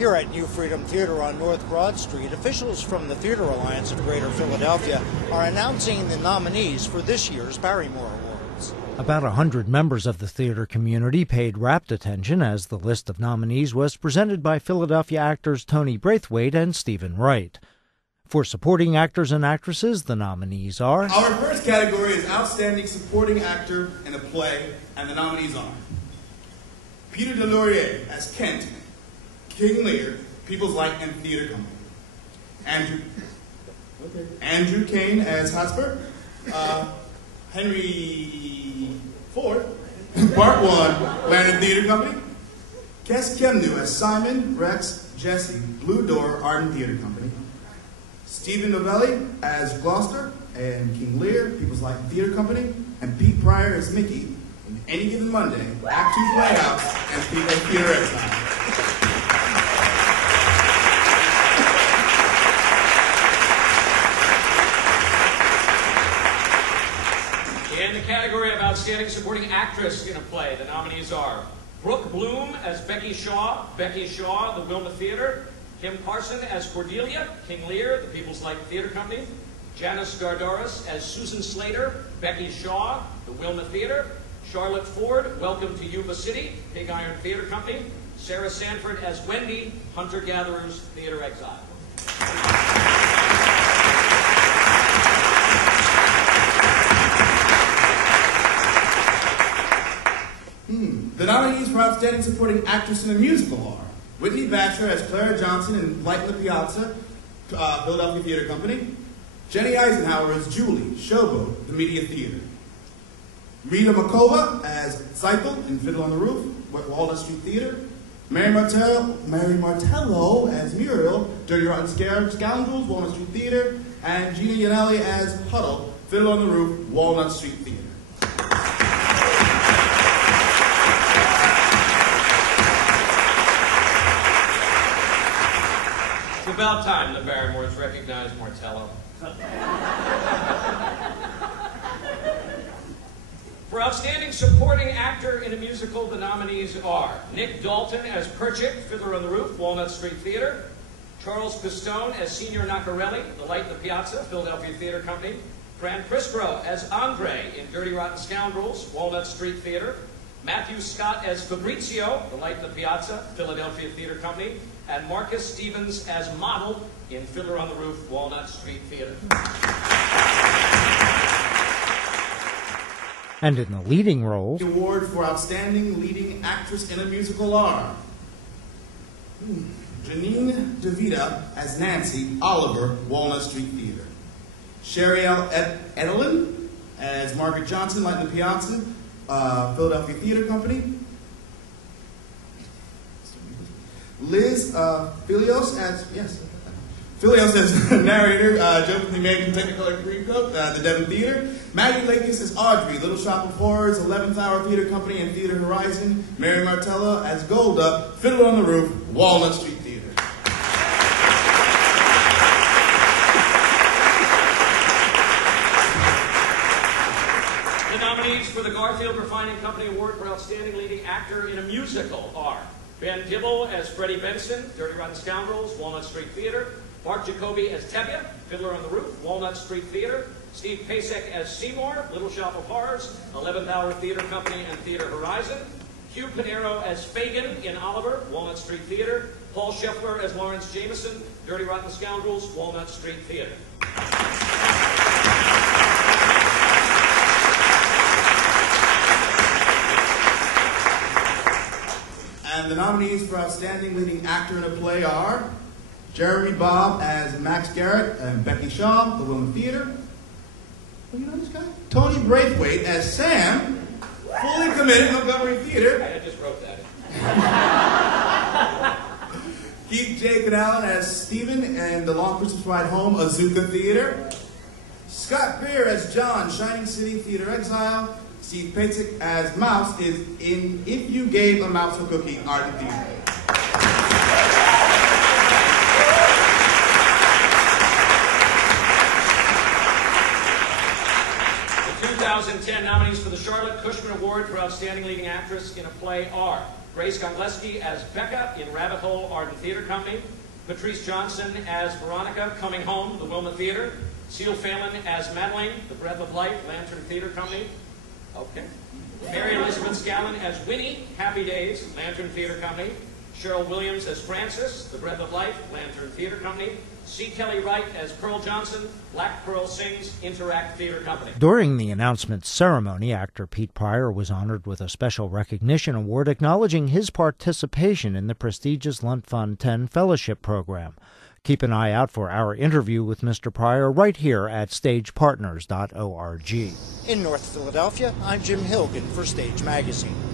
Here at New Freedom Theater on North Broad Street, officials from the Theater Alliance of Greater Philadelphia are announcing the nominees for this year's Barrymore Awards. About 100 members of the theater community paid rapt attention as the list of nominees was presented by Philadelphia actors Tony Braithwaite and Stephen Wright. For supporting actors and actresses, the nominees are... Our first category is Outstanding Supporting Actor in a Play, and the nominees are Peter Delorier as Kent, King Lear, People's Light and Theater Company. Andrew Kane as Hotspur. Henry Ford, Part 1, Land and Theater Company. Kes Kemnu as Simon, Rex, Jesse, Blue Door, Art and Theater Company. Stephen Novelli as Gloucester and King Lear, People's Light and Theater Company. And Pete Pryor as Mickey in Any Given Monday, Act 2 Playhouse, and People's Theater Exile. In the category of Outstanding Supporting Actress in a Play, the nominees are Brooke Bloom as Becky Shaw, the Wilma Theater. Kim Carson as Cordelia, King Lear, the People's Light Theater Company. Janice Gardoris as Susan Slater, Becky Shaw, the Wilma Theater. Charlotte Ford, Welcome to Yuba City, Pig Iron Theater Company. Sarah Sanford as Wendy, Hunter Gatherers Theater Exile. The nominees for Outstanding Supporting Actress in a Musical are Whitney Batcher as Clara Johnson in Light in the Piazza, Philadelphia Theater Company. Jenny Eisenhower as Julie, Showboat, the Media Theater. Rita Makova as Seipel in Fiddle on the Roof, Walnut Street Theater. Mary Martello as Muriel, Dirty Rotten Scoundrels, Walnut Street Theater. And Gina Yanelli as Huddle, Fiddle on the Roof, Walnut Street Theater. It's about time the Barrymores recognized Martello. For Outstanding Supporting Actor in a Musical, the nominees are Nick Dalton as Perchik, Fiddler on the Roof, Walnut Street Theater. Charles Pistone as Senior Naccarelli, The Light in the Piazza, Philadelphia Theater Company. Fran Prisbro as Andre in Dirty Rotten Scoundrels, Walnut Street Theater. Matthew Scott as Fabrizio, The Light in the Piazza, Philadelphia Theater Company. And Marcus Stevens as Model in Fiddler on the Roof, Walnut Street Theater. And in the leading roles, The award for Outstanding Leading Actress in a Musical are Janine DeVita as Nancy, Oliver, Walnut Street Theater. Sherry Edelin as Margaret Johnson, Light in the Piazza, Philadelphia Theater Company. Liz Filios as narrator, jokingly made in Technicolor Greencoat, the Devon Theater. Maggie Lakis as Audrey, Little Shop of Horrors, 11th Hour Theater Company and Theater Horizon. Mary Martello as Golda, Fiddle on the Roof, Walnut Street Theater. The nominees for the Garfield Refining Company Award for Outstanding Leading Actor in a Musical are Ben Dibble as Freddie Benson, Dirty Rotten Scoundrels, Walnut Street Theater. Mark Jacoby as Tevye, Fiddler on the Roof, Walnut Street Theater. Steve Pasek as Seymour, Little Shop of Horrors, 11th Hour Theater Company and Theater Horizon. Hugh Pinero as Fagin in Oliver, Walnut Street Theater. Paul Scheffler as Lawrence Jameson, Dirty Rotten Scoundrels, Walnut Street Theater. And the nominees for Outstanding Leading Actor in a Play are Jeremy Bobb as Max Garrett and Becky Shaw, The Wilma Theater. Oh, you know this guy? Tony Braithwaite as Sam, fully committed Montgomery Theater. I just wrote that. Keith J. Canallen as Stephen and The Long Christmas Ride Home, Azuka Theater. Scott Greer as John, Shining City Theater Exile. Steve Pasek as Mouse is in If You Gave a Mouse a Cookie, Art and Theater. The 2010 nominees for the Charlotte Cushman Award for Outstanding Leading Actress in a Play are Grace Gongleski as Becca in Rabbit Hole Art and Theater Company. Patrice Johnson as Veronica, Coming Home, the Wilma Theater. Seal Phelan as Madeline, the Breath of Light, Lantern Theater Company. Okay. Mary Elizabeth Scallon as Winnie, Happy Days, Lantern Theater Company. Cheryl Williams as Frances, The Breath of Life, Lantern Theater Company. C. Kelly Wright as Pearl Johnson, Black Pearl Sings, Interact Theater Company. During the announcement ceremony, actor Pete Pryor was honored with a special recognition award acknowledging his participation in the prestigious Lunt Fund 10 Fellowship Program. Keep an eye out for our interview with Mr. Pryor right here at stagepartners.org. In North Philadelphia, I'm Jim Hilgen for Stage Magazine.